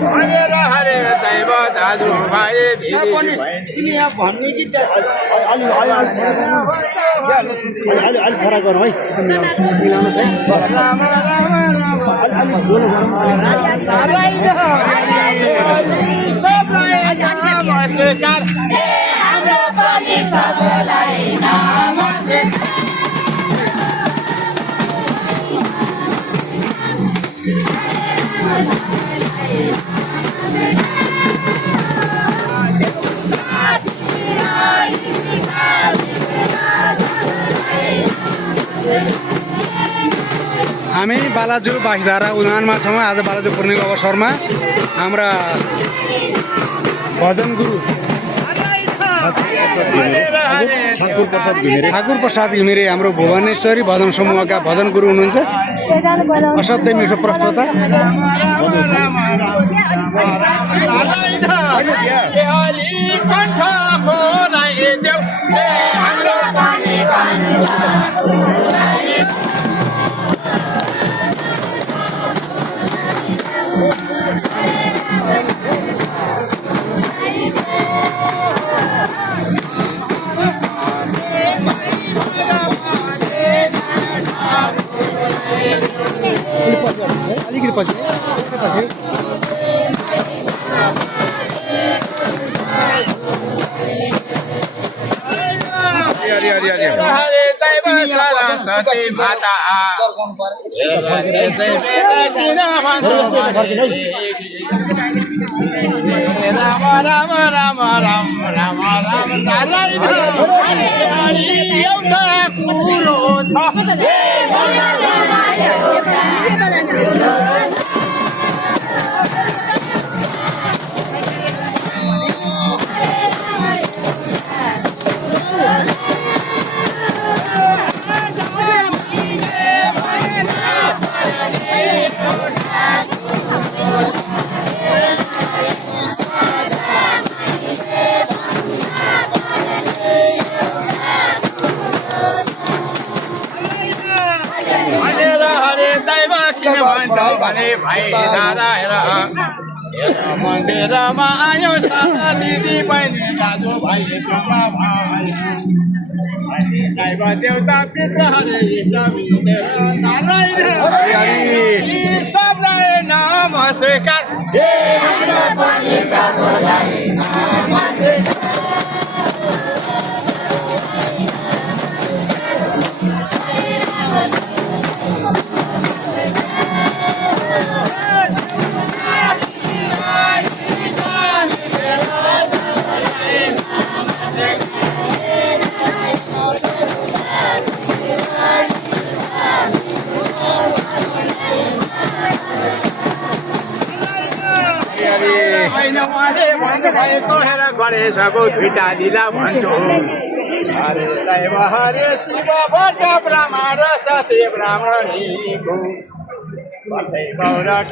भनेर हरे दैव दाजु भाइ तिमी यहाँ भन्ने कि अलि फरक गरौँ है मिलाउनुहोस् है हामी बालाजु बाघधारा उद्यानमा छौँ। आज बालाजु पूर्णिमाको अवसरमा हाम्रा भजन गुरु ठाकुर प्रसाद घिमिरे हाम्रो भुवनेश्वरी भजन समूहका भजन गुरु हुनुहुन्छ। असाध्यै मिठो प्रस्तुता अलिकति पछि सरस्वती माता राम राम राम राम राम राम एउटा कुरो छ भने भाइ दादा हेर मन्दिरमा आयो सारा दिदी बहिनी दाजु भाइ दैव देउता पितृहरूले नारायण सबलाई नमस्कार भएको हेर गणेशको दुईटा लीला भन्छु हरे दैव हरे शिव भट्ट ब्रह्मा र सती ब्राह्मणीको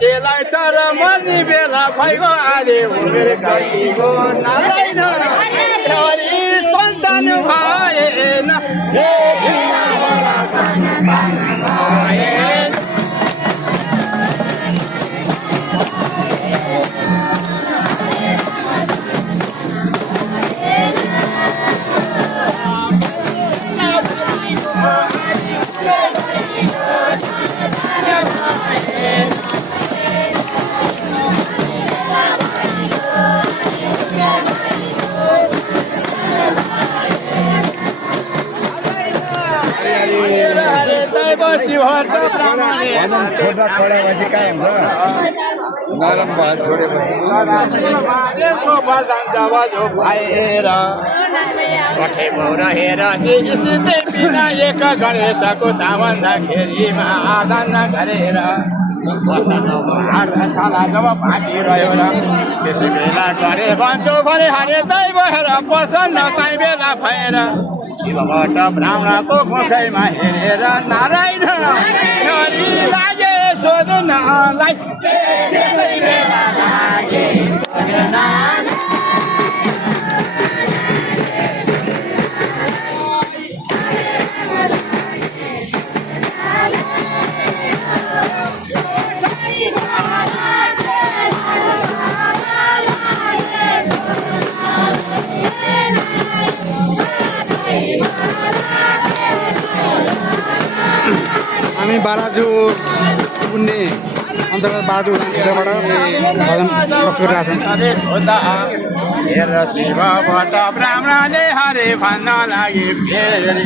केलाई चर मर्ने बेला भइगयो आदि उमेर गइगयो नारायण हरि सन्तान भएन छोड्दा छोडेपछि कहाँ हुन्छ नरम भएर छोडेपछि हेर सिधै बिना एक गणेशको भन्दाखेरिमा आदान गरेर जब भागिरह्यो र त्यसै बेला गरे भन्छौ भने हरे दैव हेर प्रसन्न काहीँ बेला भएर शिवबाट ब्राह्मणको मुखैमा हेरेर नारायण हरि लागे सोध्नलाई त्यसै बेला लागे हामी बालाजु पुग्ने अन्तर्गत बालाजु क्षेत्रबाट भजन प्रस्तुत गरिरहेको छौँ। हेर शिवबाट ब्राह्मणले हरे भन्न लागि फेरि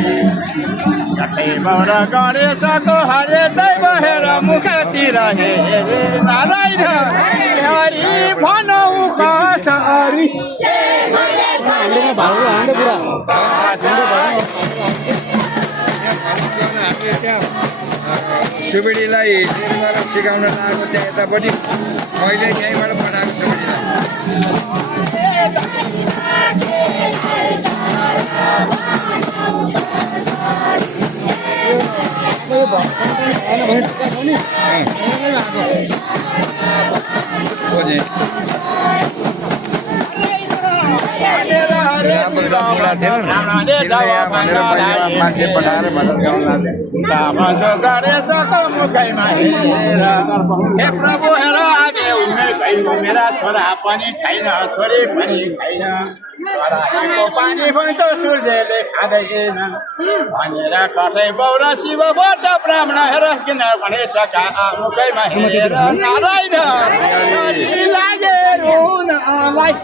कठैबाट गणेशको हरे दैव हेर मुखतिर हेरे नारायण हरि भनौ कसरी सुबिडीलाई सिकाउन लगाएको त्यहाँ यतापट्टि अहिले यहीँबाट पठाएको सुबिडीलाई मान्छे पठाएर भजन गाउन गणेशको मुखैमा हेरेर हे प्रभु हेर आदेऊ मेरा छोरा पनि छैन छोरी पनि छैन छोराको पानी भन्छ सूर्यले खाँदैन भनेर कतै बौर शिवबाट ब्राह्मण हेर किन गणेशका मुखैमा हेरेर नारायण लागे रुनलाई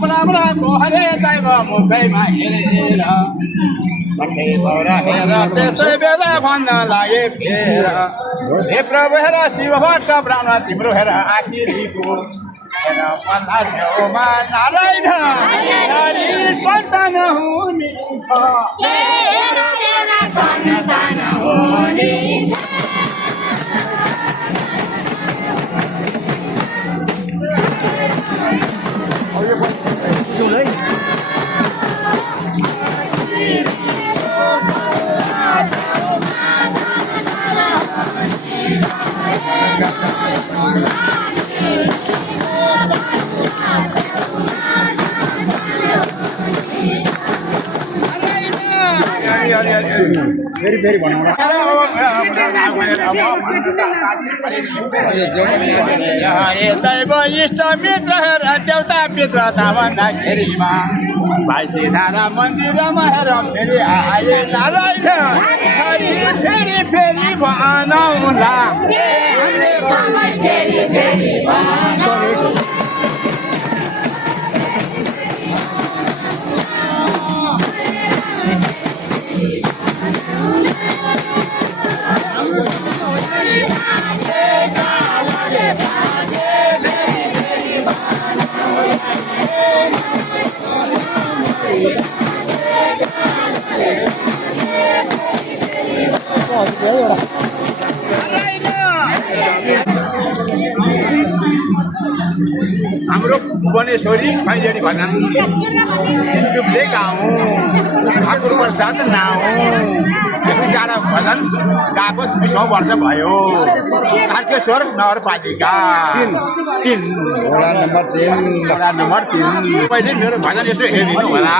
ब्राह्मणको हरे दैव मुखैमा हेरेर हेर त्यसै बेला भन्न लागे फेर हे प्रभु हेर शिवबाट ब्राह्मण तिम्रो हेर आखिरीको हेर पल्ला छेउमा नारायण हरि सन्तान हुने फेरि भनौँ दैव इष्ट मित्र हेर देउता पित्र भन्दाखेरिमा भाइसी धारा मन्दिरमा हेर फेरि आए नारायण हरि फेरि फेरि भनौँला हाम्रो भुवनेश्वरी खैजेडी भजन डुब्ले गाउँ ठाकुर प्रसाद नाउँ चाडा भजन गएको 20औं वर्ष भयो तारकेश्वर नगरपालिका 3 वडा नम्बर 3 पहिले मेरो भजन यसो हेरिदिनु होला।